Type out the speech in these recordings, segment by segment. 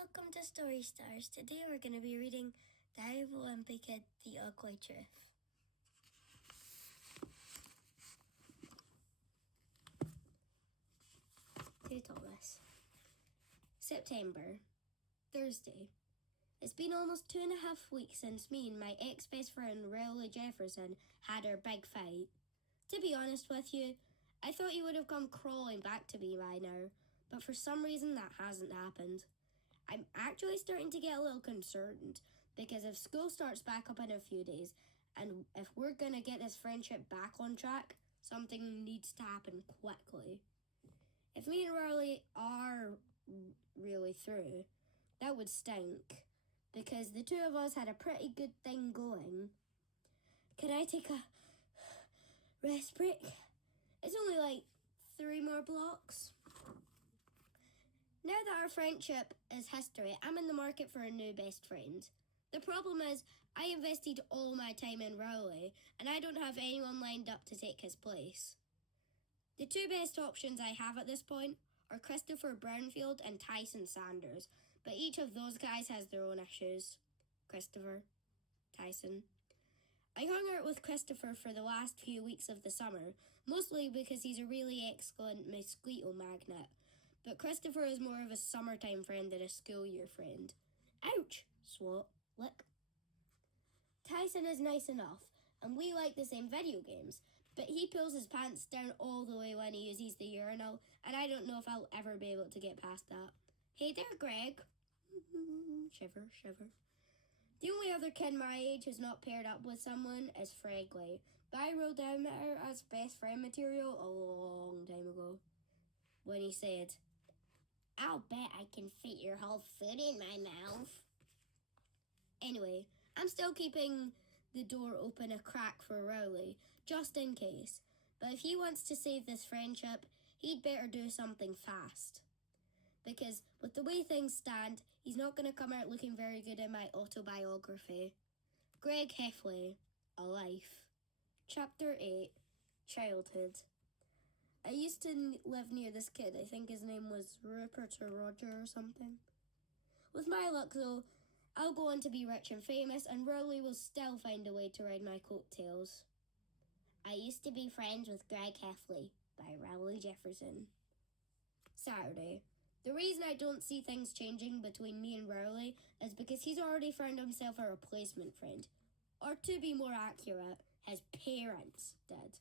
Welcome to Story Stars. Today we're going to be reading Diary of a Wimpy Kid, The Ugly Truth. To Thomas. September, Thursday. It's been almost 2.5 weeks since me and my ex-best friend Rowley Jefferson had our big fight. To be honest with you, I thought he would have come crawling back to me by now, but for some reason that hasn't happened. I'm actually starting to get a little concerned, because if school starts back up in a few days, and if we're going to get this friendship back on track, something needs to happen quickly. If me and Rowley are really through, that would stink, because the two of us had a pretty good thing going. Can I take a rest break? It's only like 3 more blocks. Now that our friendship is history, I'm in the market for a new best friend. The problem is, I invested all my time in Rowley, and I don't have anyone lined up to take his place. The two best options I have at this point are Christopher Brownfield and Tyson Sanders, but each of those guys has their own issues. Christopher, Tyson. I hung out with Christopher for the last few weeks of the summer, mostly because he's a really excellent mosquito magnet. But Christopher is more of a summertime friend than a school year friend. Ouch! Swat. Lick. Tyson is nice enough, and we like the same video games, but he pulls his pants down all the way when he uses the urinal, and I don't know if I'll ever be able to get past that. Hey there, Greg. Shiver, shiver. The only other kid my age who's not paired up with someone is Fregley, but I wrote him out as best friend material a long time ago, when he said, "I'll bet I can fit your whole foot in my mouth." Anyway, I'm still keeping the door open a crack for Rowley, just in case. But if he wants to save this friendship, he'd better do something fast. Because with the way things stand, he's not going to come out looking very good in my autobiography. Greg Heffley, A Life. Chapter 8, Childhood. I used to live near this kid. I think his name was Rupert or Roger or something. With my luck, though, I'll go on to be rich and famous, and Rowley will still find a way to ride my coattails. I used to be friends with Greg Heffley by Rowley Jefferson. Saturday. The reason I don't see things changing between me and Rowley is because he's already found himself a replacement friend. Or to be more accurate, his parents did.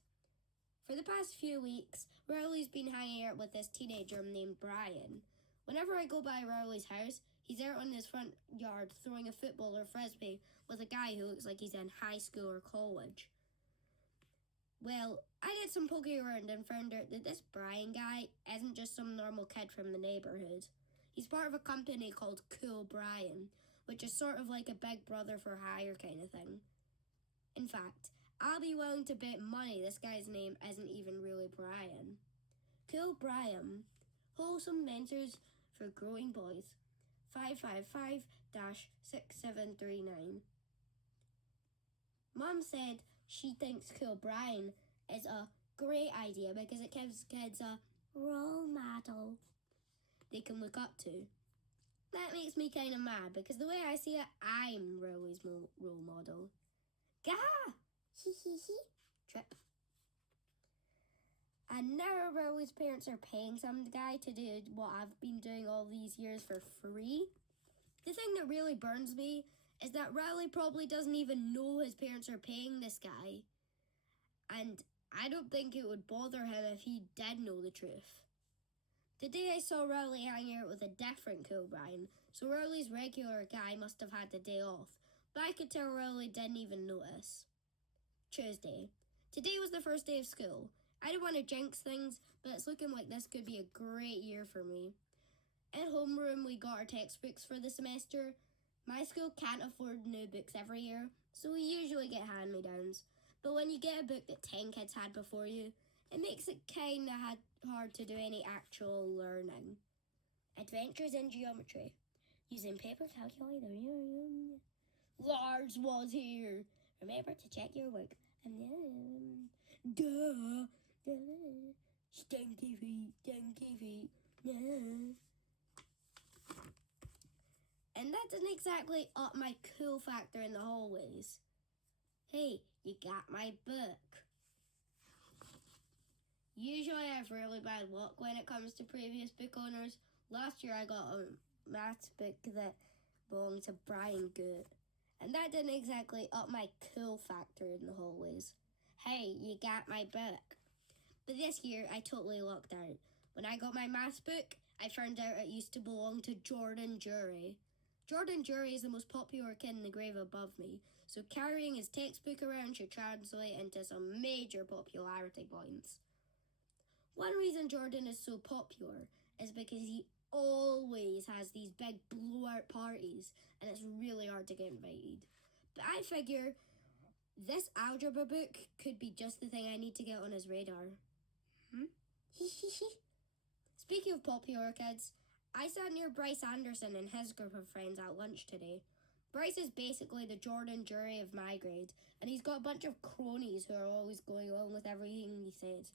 For the past few weeks, Rowley's been hanging out with this teenager named Brian. Whenever I go by Rowley's house, he's out in his front yard throwing a football or frisbee with a guy who looks like he's in high school or college. Well, I did some poking around and found out that this Brian guy isn't just some normal kid from the neighbourhood. He's part of a company called Cool Brian, which is sort of like a Big Brother for hire kind of thing. In fact, I'll be willing to bet money this guy's name isn't even really Brian. Cool Brian. Wholesome mentors for growing boys. 555-6739. Mum said she thinks Cool Brian is a great idea because it gives kids a role model they can look up to. That makes me kind of mad because the way I see it, I'm Rowley's role model. Gah! Trip. And now Rowley's parents are paying some guy to do what I've been doing all these years for free. The thing that really burns me is that Rowley probably doesn't even know his parents are paying this guy. And I don't think it would bother him if he did know the truth. Today I saw Rowley hanging out with a different Cool Brian, so Rowley's regular guy must have had the day off, but I could tell Rowley didn't even notice. Tuesday. Today was the first day of school. I don't want to jinx things, but it's looking like this could be a great year for me. At homeroom, we got our textbooks for the semester. My school can't afford new books every year, so we usually get hand-me-downs. But when you get a book that 10 kids had before you, it makes it kind of hard to do any actual learning. Adventures in Geometry. Using paper calculator. Lars was here. Remember to check your work. Duh. Stinky feet. Yeah. that didn't exactly up my cool factor in the hallways. Hey, you got my book. Usually I have really bad luck when it comes to previous book owners. Last year I got a maths book that belonged to Brian Good, and that didn't exactly up my cool factor in the hallways. Hey, you got my book. But this year I totally lucked out. When I got my maths book, I found out it used to belong to Jordan Jury. Jordan Jury is the most popular kid in the grade above me, so carrying his textbook around should translate into some major popularity points. One reason Jordan is so popular is because he always has these big blowout parties, and it's really hard to get invited. But I figure this algebra book could be just the thing I need to get on his radar. Speaking of popular kids, I sat near Bryce Anderson and his group of friends at lunch today. Bryce is basically the Jordan Jury of my grade, and he's got a bunch of cronies who are always going along with everything he says.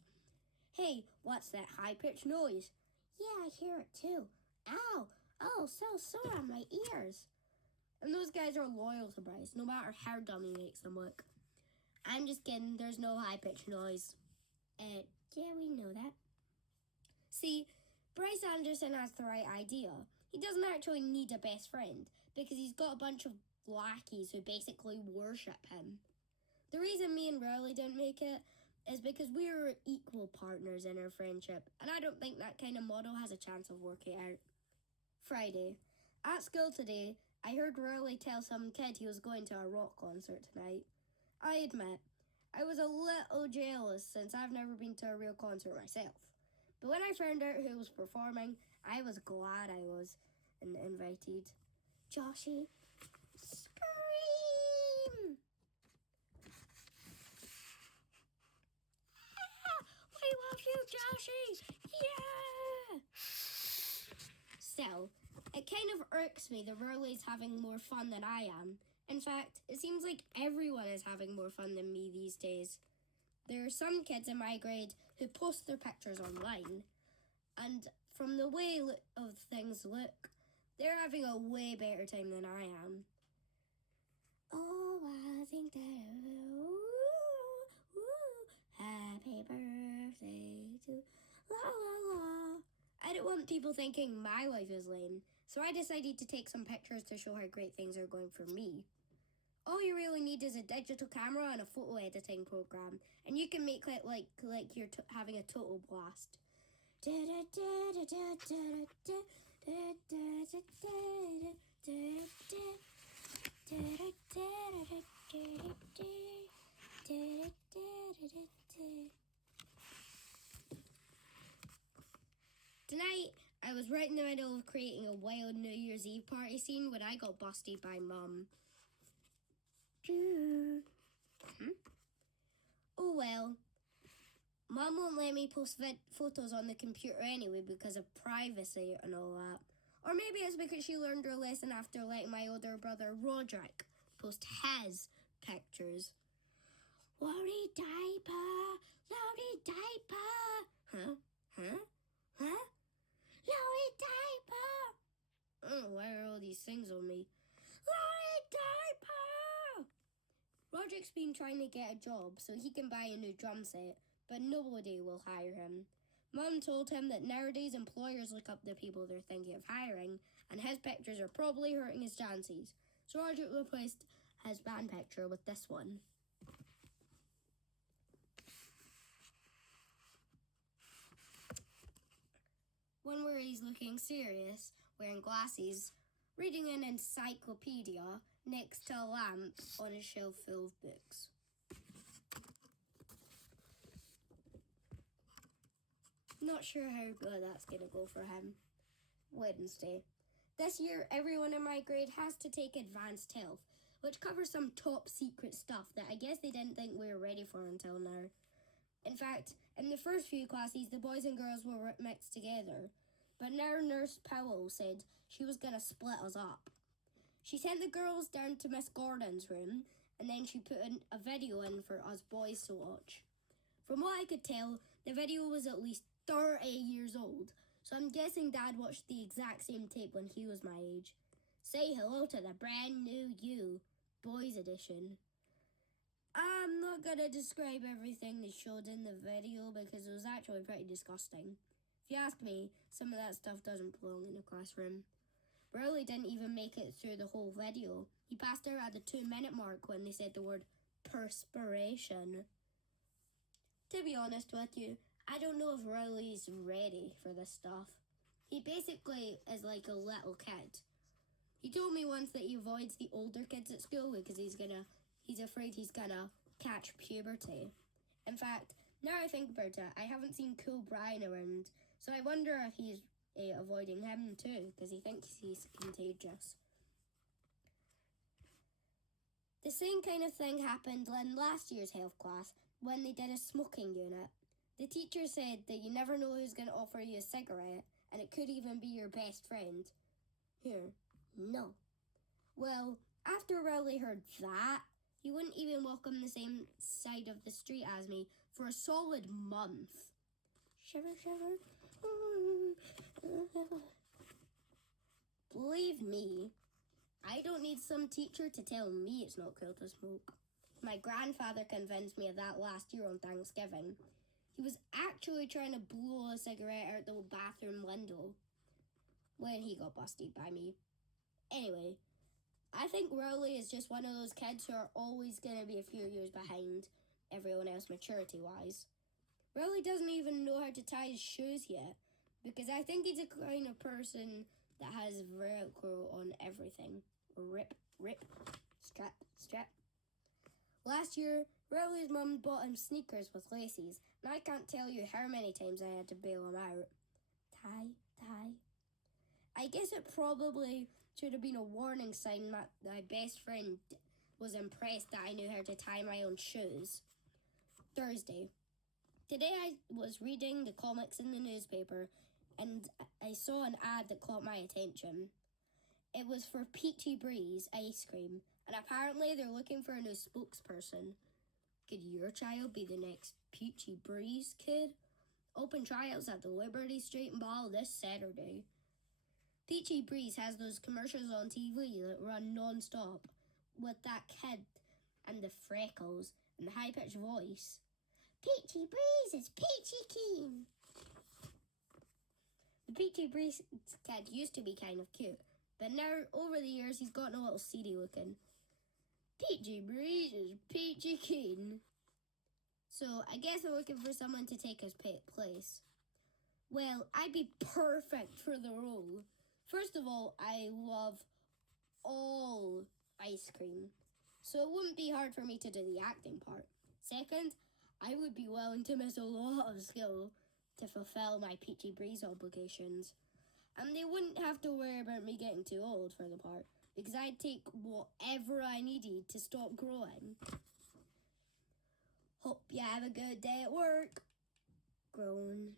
Hey, what's that high-pitched noise? Yeah, I hear it too. Ow! Oh, so sore on my ears. And those guys are loyal to Bryce, no matter how dumb he makes them look. I'm just kidding, there's no high-pitched noise. Yeah, we know that. See, Bryce Anderson has the right idea. He doesn't actually need a best friend, because he's got a bunch of lackeys who basically worship him. The reason me and Rowley didn't make it is because we were equal partners in our friendship, and I don't think that kind of model has a chance of working out. Friday. At school today, I heard Rowley tell some kid he was going to a rock concert tonight. I admit, I was a little jealous since I've never been to a real concert myself. But when I found out who was performing, I was glad I was invited. Joshy, scream! We love you, Joshy! Yeah! Still, it kind of irks me that Rowley's having more fun than I am. In fact, it seems like everyone is having more fun than me these days. There are some kids in my grade who post their pictures online, and from the way of things look, they're having a way better time than I am. Oh, I think that happy birthday to la la la. I don't want people thinking my life is lame, so I decided to take some pictures to show how great things are going for me. All you really need is a digital camera and a photo editing program, and you can make it like you're having a total blast. Tonight, I was right in the middle of creating a wild New Year's Eve party scene when I got busted by Mum. Oh well. Mum won't let me post photos on the computer anyway because of privacy and all that. Or maybe it's because she learned her lesson after letting my older brother Roderick post his pictures. Lorry diaper, Lorry diaper. Huh? Lorry diaper. Oh, why are all these things on me? Lorry diaper. Roderick's been trying to get a job so he can buy a new drum set, but nobody will hire him. Mum told him that nowadays employers look up the people they're thinking of hiring, and his pictures are probably hurting his chances. So Roderick replaced his band picture with this one. One where he's looking serious, wearing glasses, reading an encyclopedia next to a lamp on a shelf full of books. Not sure how good that's going to go for him. Wednesday. This year, everyone in my grade has to take advanced health, which covers some top secret stuff that I guess they didn't think we were ready for until now. In fact, in the first few classes, the boys and girls were mixed together. But now Nurse Powell said she was going to split us up. She sent the girls down to Miss Gordon's room, and then she put a video in for us boys to watch. From what I could tell, the video was at least 30 years old, so I'm guessing Dad watched the exact same tape when he was my age. Say hello to the brand new you, boys edition. I'm not going to describe everything they showed in the video because it was actually pretty disgusting. If you ask me, some of that stuff doesn't belong in a classroom. Riley didn't even make it through the whole video. He passed out at the 2-minute mark when they said the word perspiration. To be honest with you, I don't know if Riley's ready for this stuff. He basically is like a little kid. He told me once that he avoids the older kids at school because he's afraid he's gonna catch puberty. In fact, now I think about it, I haven't seen Cool Brian around, so I wonder if he's avoiding him too because he thinks he's contagious. The same kind of thing happened in last year's health class when they did a smoking unit. The teacher said that you never know who's going to offer you a cigarette, and it could even be your best friend. Here, no. Well, after Rowley heard that, he wouldn't even walk on the same side of the street as me for a solid month. Shiver, shiver. Believe me, I don't need some teacher to tell me it's not cool to smoke. My grandfather convinced me of that last year on Thanksgiving. He was actually trying to blow a cigarette out the bathroom window when he got busted by me. Anyway, I think Rowley is just one of those kids who are always going to be a few years behind everyone else maturity-wise. Rowley doesn't even know how to tie his shoes yet, because I think he's the kind of person that has Velcro on everything. Rip, rip, strap, strap. Last year, Rowley's mum bought him sneakers with laces, and I can't tell you how many times I had to bail him out. Tie, tie. I guess it probably should have been a warning sign that my best friend was impressed that I knew how to tie my own shoes. Thursday. Today I was reading the comics in the newspaper, and I saw an ad that caught my attention. It was for Peachy Breeze ice cream, and apparently they're looking for a new spokesperson. Could your child be the next Peachy Breeze kid? Open tryouts at the Liberty Street Mall this Saturday. Peachy Breeze has those commercials on TV that run non-stop with that kid and the freckles and the high-pitched voice. Peachy Breeze is peachy keen. The Peachy Breeze kid used to be kind of cute, but now, over the years, he's gotten a little seedy looking. Peachy Breeze is peachy keen. So, I guess they're looking for someone to take his place. Well, I'd be perfect for the role. First of all, I love all ice cream, so it wouldn't be hard for me to do the acting part. Second, I would be willing to miss a lot of skill to fulfill my Peachy Breeze obligations. And they wouldn't have to worry about me getting too old for the part, because I'd take whatever I needed to stop growing. Hope you have a good day at work. Groan.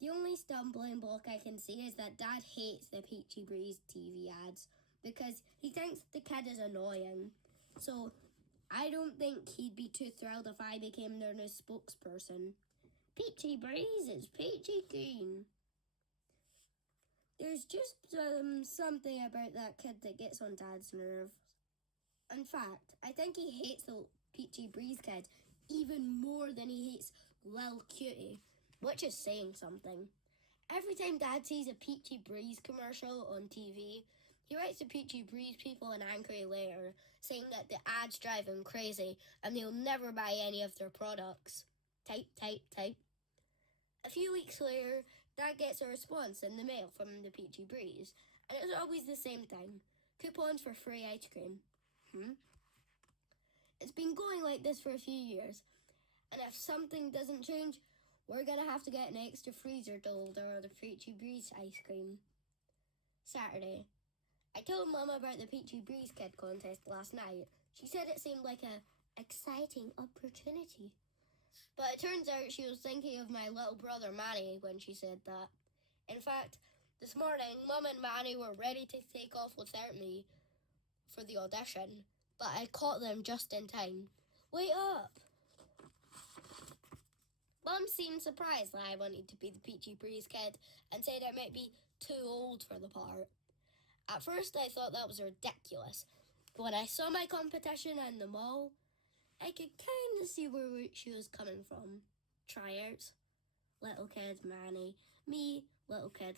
The only stumbling block I can see is that Dad hates the Peachy Breeze TV ads because he thinks the kid is annoying. So I don't think he'd be too thrilled if I became their new spokesperson. Peachy Breeze is peachy keen. There's just something about that kid that gets on Dad's nerves. In fact, I think he hates the Peachy Breeze kid even more than he hates Lil Cutie, which is saying something. Every time Dad sees a Peachy Breeze commercial on TV, he writes the Peachy Breeze people an angry letter saying that the ads drive him crazy and they'll never buy any of their products. Type, type, type. A few weeks later, Dad gets a response in the mail from the Peachy Breeze, and it's always the same thing. Coupons for free ice cream. It's been going like this for a few years, and if something doesn't change, we're going to have to get an extra freezer to hold our other Peachy Breeze ice cream. Saturday. I told Mum about the Peachy Breeze Kid contest last night. She said it seemed like an exciting opportunity. But it turns out she was thinking of my little brother Manny when she said that. In fact, this morning, Mum and Manny were ready to take off without me for the audition, but I caught them just in time. Wait up! Mum seemed surprised that I wanted to be the Peachy Breeze Kid and said I might be too old for the part. At first I thought that was ridiculous, but when I saw my competition in the mall, I could kind of see where she was coming from. Tryouts, little kid, Manny, me, little kid,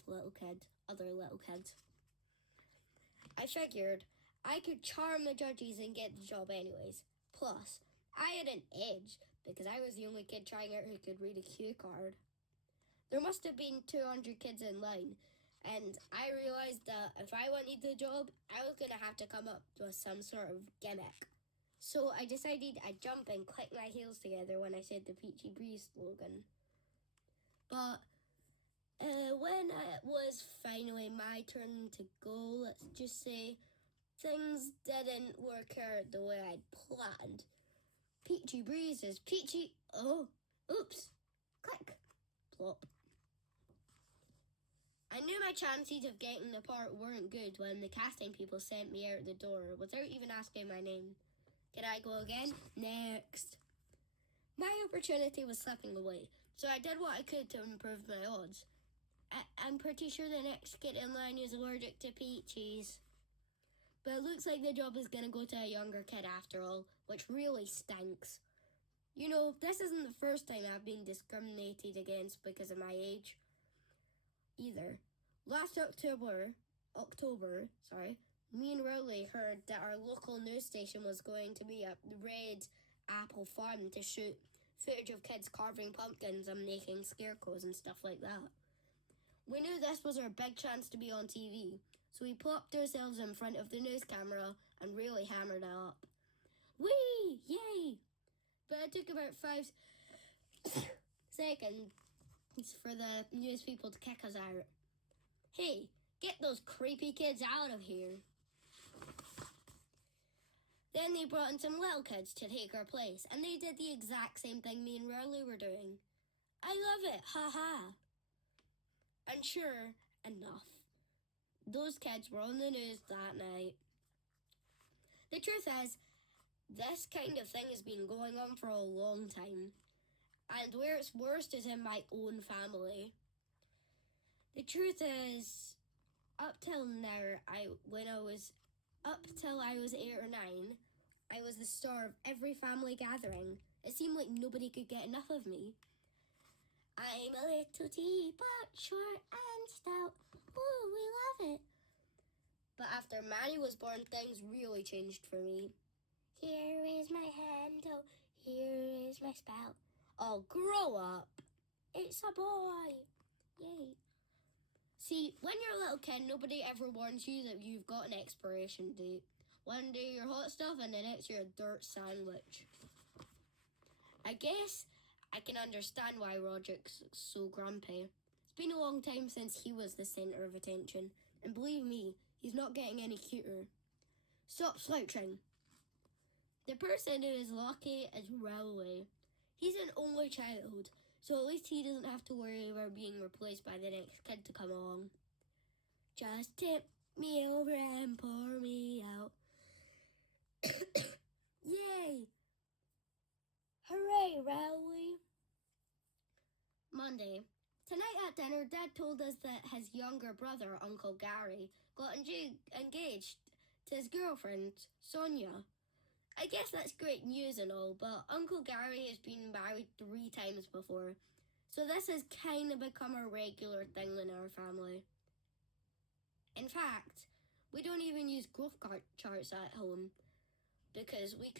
other little kid. I figured I could charm the judges and get the job anyways. Plus, I had an edge because I was the only kid trying out who could read a cue card. There must have been 200 kids in line, and I realized that if I wanted the job, I was going to have to come up with some sort of gimmick. So I decided I'd jump and click my heels together when I said the Peachy Breeze slogan. But when it was finally my turn to go, let's just say, things didn't work out the way I'd planned. Peachy Breeze is peachy. Oh, oops. Click. Plop. I knew my chances of getting the part weren't good when the casting people sent me out the door without even asking my name. Can I go again? Next. My opportunity was slipping away, so I did what I could to improve my odds. I'm pretty sure the next kid in line is allergic to peaches. But it looks like the job is going to go to a younger kid after all, which really stinks. You know, this isn't the first time I've been discriminated against because of my age either. Last October, me and Rowley heard that our local news station was going to be at the Red Apple Farm to shoot footage of kids carving pumpkins and making scarecrows and stuff like that. We knew this was our big chance to be on TV, so we plopped ourselves in front of the news camera and really hammered it up. Whee! Yay! But it took about 5 seconds for the news people to kick us out. Hey, get those creepy kids out of here. Then they brought in some little kids to take our place, and they did the exact same thing me and Riley were doing. I love it, ha. And sure enough, those kids were on the news that night. The truth is, this kind of thing has been going on for a long time. And where it's worst is in my own family. The truth is, up till I was 8 or 9, I was the star of every family gathering. It seemed like nobody could get enough of me. I'm a little teapot, short and stout. Ooh, we love it. But after Manny was born, things really changed for me. Here is my handle, here is my spout. Oh, grow up. It's a boy. Yay. See, when you're a little kid, nobody ever warns you that you've got an expiration date. One day you're hot stuff and the next you're a dirt sandwich. I guess I can understand why Roger's so grumpy. It's been a long time since he was the centre of attention. And believe me, he's not getting any cuter. Stop slouching. The person who is lucky is Rowley. He's an only child, so at least he doesn't have to worry about being replaced by the next kid to come along. Just tip me over and pour me out. Yay! Hooray, Rowley! Monday. Tonight at dinner, Dad told us that his younger brother, Uncle Gary, got engaged to his girlfriend, Sonia. I guess that's great news and all, but Uncle Gary has been married 3 times before, so this has kind of become a regular thing in our family. In fact, we don't even use growth charts at home because we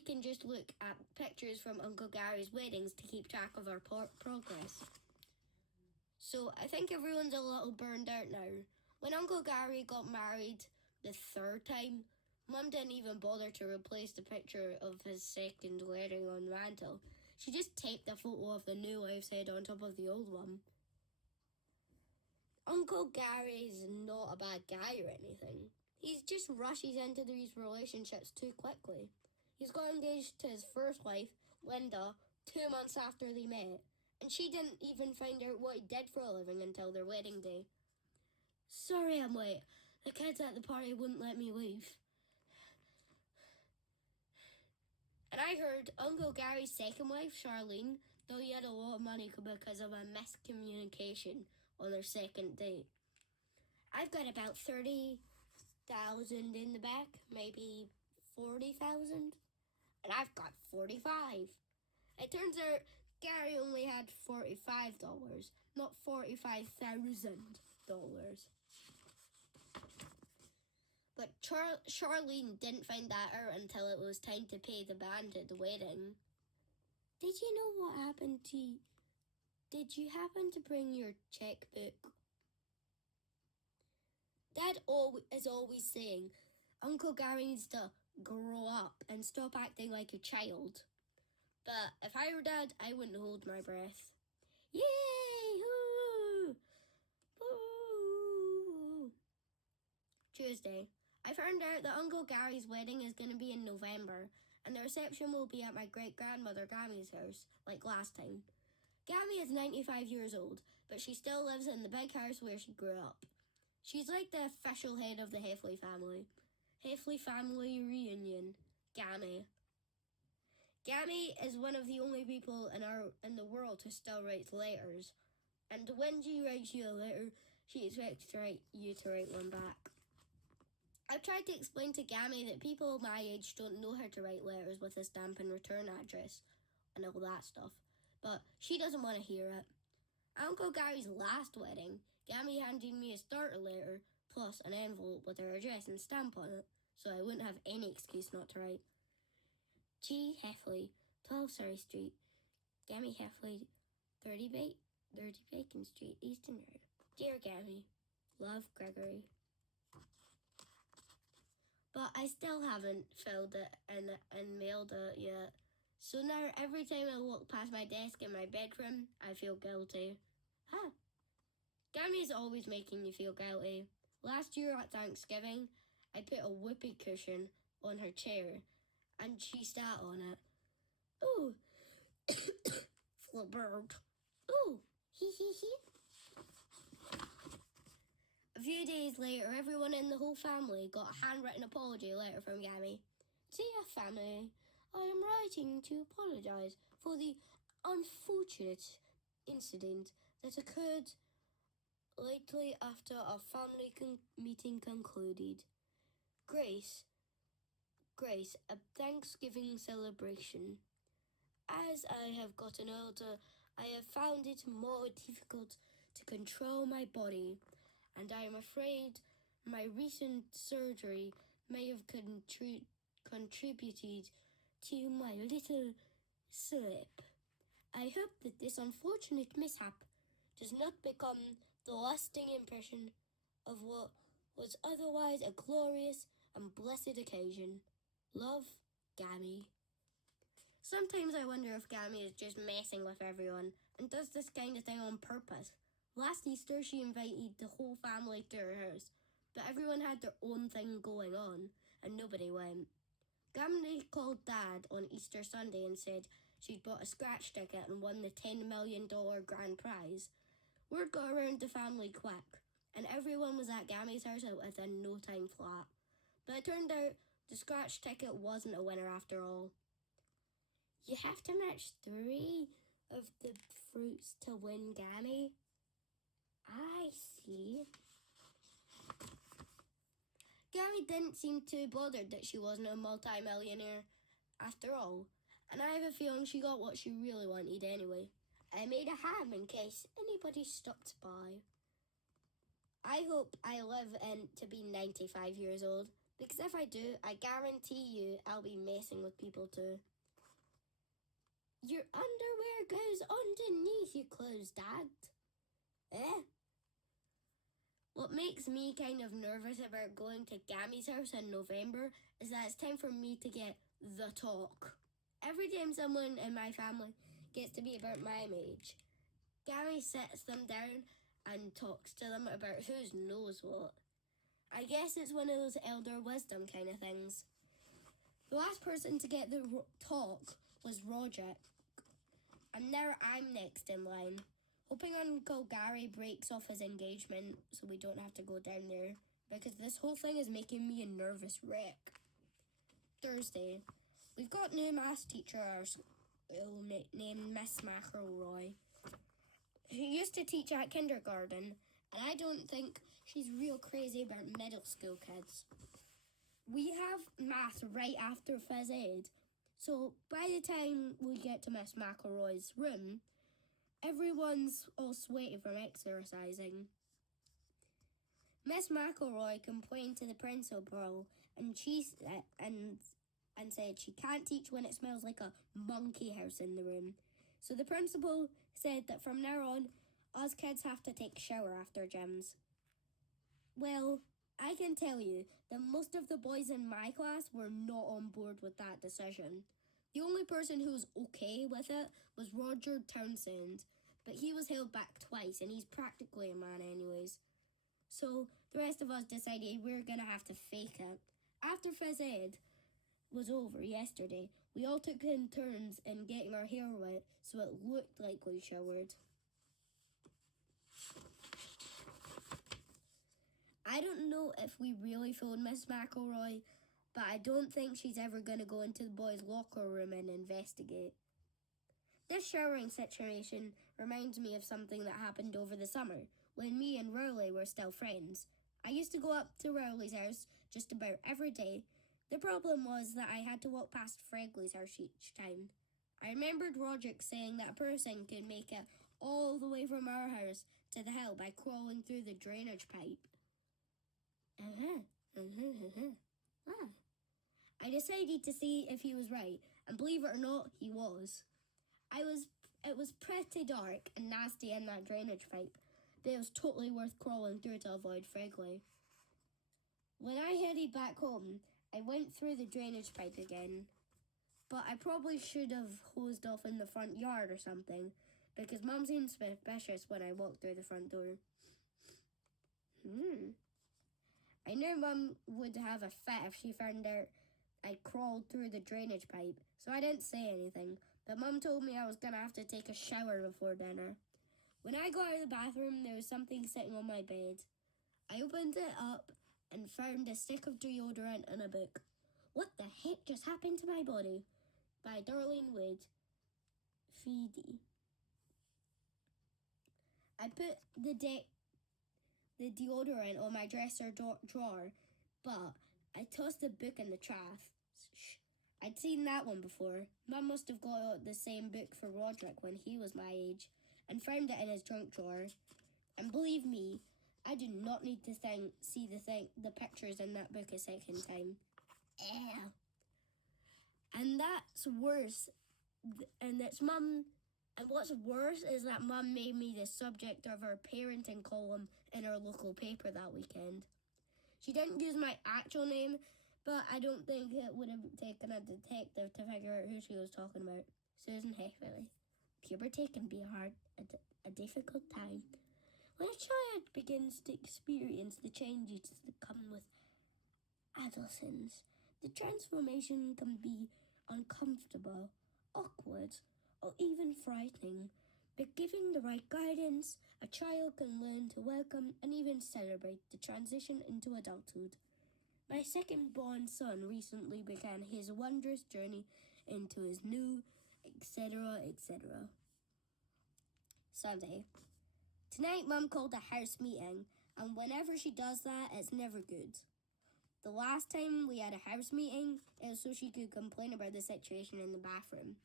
can just look at pictures from Uncle Gary's weddings to keep track of our progress. So I think everyone's a little burned out now. When Uncle Gary got married the 3rd time, Mum didn't even bother to replace the picture of his 2nd wedding on the mantle. She just taped a photo of the new wife's head on top of the old one. Uncle Gary's not a bad guy or anything. He just rushes into these relationships too quickly. He's got engaged to his first wife, Linda, 2 months after they met. And she didn't even find out what he did for a living until their wedding day. Sorry I'm late. The kids at the party wouldn't let me leave. And I heard Uncle Gary's 2nd wife, Charlene, though he had a lot of money because of a miscommunication on their second date. I've got about 30,000 in the bank, maybe 40,000, and I've got 45. It turns out Gary only had $45, not $45,000. But Charlene didn't find that out until it was time to pay the band at the wedding. Did you know what happened to you? Did you happen to bring your checkbook? Dad is always saying, Uncle Gary needs to grow up and stop acting like a child. But if I were Dad, I wouldn't hold my breath. Yay! Hoo! Hoo! Tuesday. I found out that Uncle Gary's wedding is going to be in November, and the reception will be at my great-grandmother Gammy's house, like last time. Gammy is 95 years old, but she still lives in the big house where she grew up. She's like the official head of the Heffley family. Heffley family reunion. Gammy. Gammy is one of the only people in the world who still writes letters, and when she writes you a letter, she expects you to write one back. I've tried to explain to Gammy that people my age don't know how to write letters with a stamp and return address and all that stuff, but she doesn't want to hear it. At Uncle Gary's last wedding, Gammy handed me a starter letter plus an envelope with her address and stamp on it, so I wouldn't have any excuse not to write. G. Heffley, 12 Surrey Street, Gammy Heffley, 30 Bacon Street, Easton Road. Dear Gammy, love, Gregory. But I still haven't filled it and mailed it yet. So now every time I walk past my desk in my bedroom, I feel guilty. Huh. Gammy is always making me feel guilty. Last year at Thanksgiving, I put a whoopee cushion on her chair, and she sat on it. Ooh. Flabberg. Ooh. Hee hee hee. A few days later, everyone in the whole family got a handwritten apology letter from Gammy. Dear family, I am writing to apologise for the unfortunate incident that occurred lately after our family meeting concluded. Grace, a Thanksgiving celebration. As I have gotten older, I have found it more difficult to control my body, and I am afraid my recent surgery may have contributed to my little slip. I hope that this unfortunate mishap does not become the lasting impression of what was otherwise a glorious and blessed occasion. Love, Gammy. Sometimes I wonder if Gammy is just messing with everyone and does this kind of thing on purpose. Last Easter, she invited the whole family to her house, but everyone had their own thing going on, and nobody went. Gammy called Dad on Easter Sunday and said she'd bought a scratch ticket and won the $10 million grand prize. Word got around the family quick, and everyone was at Gammy's house within no time flat. But it turned out the scratch ticket wasn't a winner after all. You have to match 3 of the fruits to win, Gammy. I see. Gammy didn't seem too bothered that she wasn't a multi-millionaire after all, and I have a feeling she got what she really wanted anyway. I made a ham in case anybody stopped by. I hope I live to be 95 years old, because if I do, I guarantee you I'll be messing with people too. Your underwear goes underneath your clothes, Dad. Eh? What makes me kind of nervous about going to Gammy's house in November is that it's time for me to get the talk. Every time someone in my family gets to be about my age, Gammy sits them down and talks to them about who knows what. I guess it's one of those elder wisdom kind of things. The last person to get the talk was Roger, and now I'm next in line. Hoping Uncle Gary breaks off his engagement so we don't have to go down there, because this whole thing is making me a nervous wreck. Thursday. We've got new maths teacher named Miss McElroy. She used to teach at kindergarten, and I don't think she's real crazy about middle school kids. We have math right after phys ed, so by the time we get to Miss McElroy's room, everyone's all sweaty from exercising. Miss McElroy complained to the principal, and and said she can't teach when it smells like a monkey house in the room. So the principal said that from now on, us kids have to take a shower after gyms. Well, I can tell you that most of the boys in my class were not on board with that decision. The only person who was okay with it was Roger Townsend, but he was held back twice, and he's practically a man anyways. So the rest of us decided we were going to have to fake it. After phys ed was over yesterday, we all took in turns in getting our hair wet so it looked like we showered. I don't know if we really fooled Miss McElroy, but I don't think she's ever going to go into the boys' locker room and investigate. This showering situation reminds me of something that happened over the summer, when me and Rowley were still friends. I used to go up to Rowley's house just about every day. The problem was that I had to walk past Fregley's house each time. I remembered Roderick saying that a person could make it all the way from our house to the hill by crawling through the drainage pipe. I decided to see if he was right, and believe it or not, he was. It was pretty dark and nasty in that drainage pipe, but it was totally worth crawling through to avoid Fregley. When I headed back home, I went through the drainage pipe again, but I probably should have hosed off in the front yard or something, because Mum seemed suspicious when I walked through the front door. I knew Mum would have a fit if she found out I crawled through the drainage pipe, so I didn't say anything, but Mum told me I was going to have to take a shower before dinner. When I got out of the bathroom, there was something sitting on my bed. I opened it up and found a stick of deodorant and a book. What the heck just happened to my body? By Darlene Wood, 3D. I put the deodorant on my dresser drawer, but I tossed the book in the trash. I'd seen that one before. Mum must have got out the same book for Roderick when he was my age and found it in his junk drawer. And believe me, I do not need to see the pictures in that book a second time. Ew. And that's worse. And what's worse is that Mum made me the subject of her parenting column in our local paper that weekend. She didn't use my actual name, but I don't think it would have taken a detective to figure out who she was talking about. Susan Heffley. Puberty can be a difficult time. When a child begins to experience the changes that come with adolescence, the transformation can be uncomfortable, awkward, or even frightening. But given the right guidance, a child can learn to welcome and even celebrate the transition into adulthood. My second-born son recently began his wondrous journey into his new, etc., etc. Sunday. Tonight, Mum called a house meeting, and whenever she does that, it's never good. The last time we had a house meeting, it was so she could complain about the situation in the bathroom.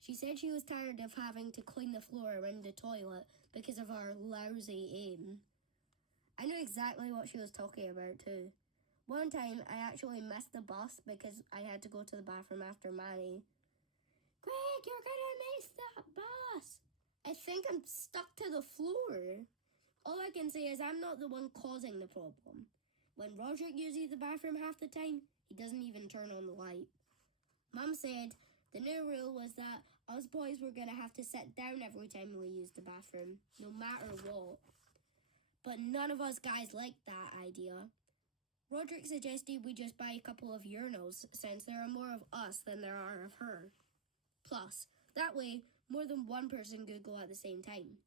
She said she was tired of having to clean the floor around the toilet because of our lousy aim. I knew exactly what she was talking about too. One time, I actually missed the bus because I had to go to the bathroom after Manny. Greg, you're gonna miss that bus! I think I'm stuck to the floor. All I can say is I'm not the one causing the problem. When Roderick uses the bathroom half the time, he doesn't even turn on the light. Mum said the new rule was that us boys were going to have to sit down every time we used the bathroom, no matter what. But none of us guys liked that idea. Roderick suggested we just buy a couple of urinals, since there are more of us than there are of her. Plus, that way, more than one person could go at the same time.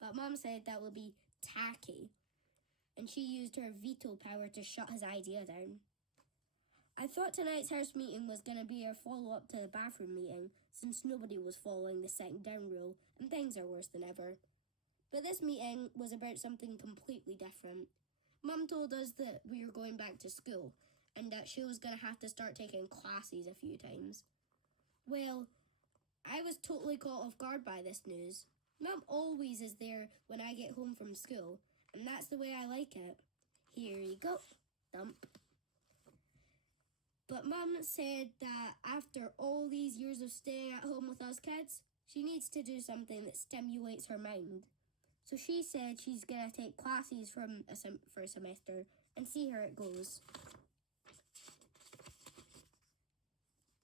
But Mum said that would be tacky, and she used her veto power to shut his idea down. I thought tonight's house meeting was going to be a follow-up to the bathroom meeting, since nobody was following the second down rule, and things are worse than ever. But this meeting was about something completely different. Mum told us that we were going back to school, and that she was going to have to start taking classes a few times. Well, I was totally caught off guard by this news. Mum always is there when I get home from school, and that's the way I like it. Here you go, thump. But Mum said that after all these years of staying at home with us kids, she needs to do something that stimulates her mind. So she said she's going to take classes for a semester and see how it goes.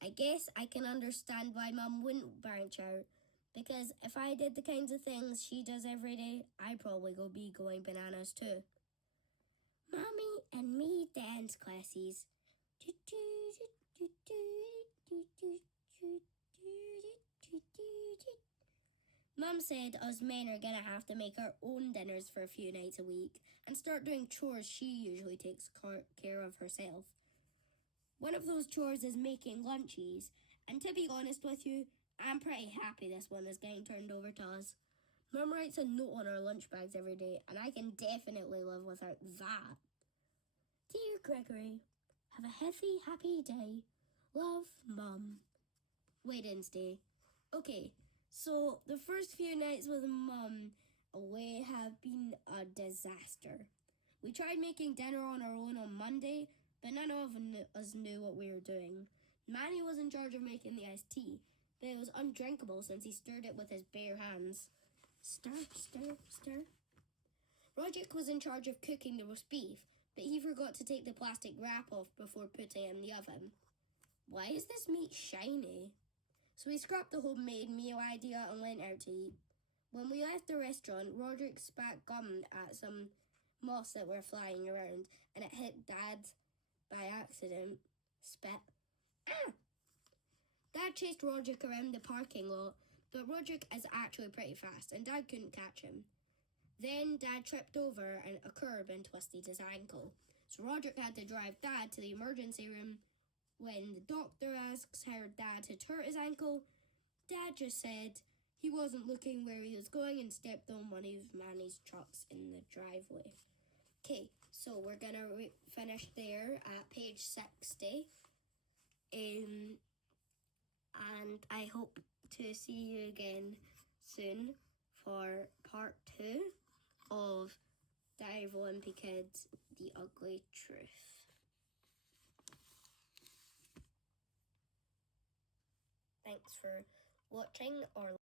I guess I can understand why Mum wouldn't branch out, because if I did the kinds of things she does every day, I'd probably be going bananas too. Mommy and me dance classes. Mum said us men are going to have to make our own dinners for a few nights a week and start doing chores she usually takes care of herself. One of those chores is making lunches, and to be honest with you, I'm pretty happy this one is getting turned over to us. Mum writes a note on our lunch bags every day, and I can definitely live without that. Dear Gregory, have a healthy, happy day. Love, Mum. Wednesday. Okay, so the first few nights with Mum away have been a disaster. We tried making dinner on our own on Monday, but none of us knew what we were doing. Manny was in charge of making the iced tea, but it was undrinkable since he stirred it with his bare hands. Stir, stir, stir. Roderick was in charge of cooking the roast beef, but he forgot to take the plastic wrap off before putting it in the oven. Why is this meat shiny? So we scrapped the homemade meal idea and went out to eat. When we left the restaurant, Roderick spat gum at some moths that were flying around, and it hit Dad by accident. Spit. Ah! Dad chased Roderick around the parking lot, but Roderick is actually pretty fast, and Dad couldn't catch him. Then Dad tripped over a curb and twisted his ankle. So Roderick had to drive Dad to the emergency room. When the doctor asks how Dad had hurt his ankle, Dad just said he wasn't looking where he was going and stepped on one of Manny's trucks in the driveway. Okay, so we're going to finish there at page 60. And I hope to see you again soon for part 2 of Diary of a Wimpy Kid, The Ugly Truth. Thanks for watching or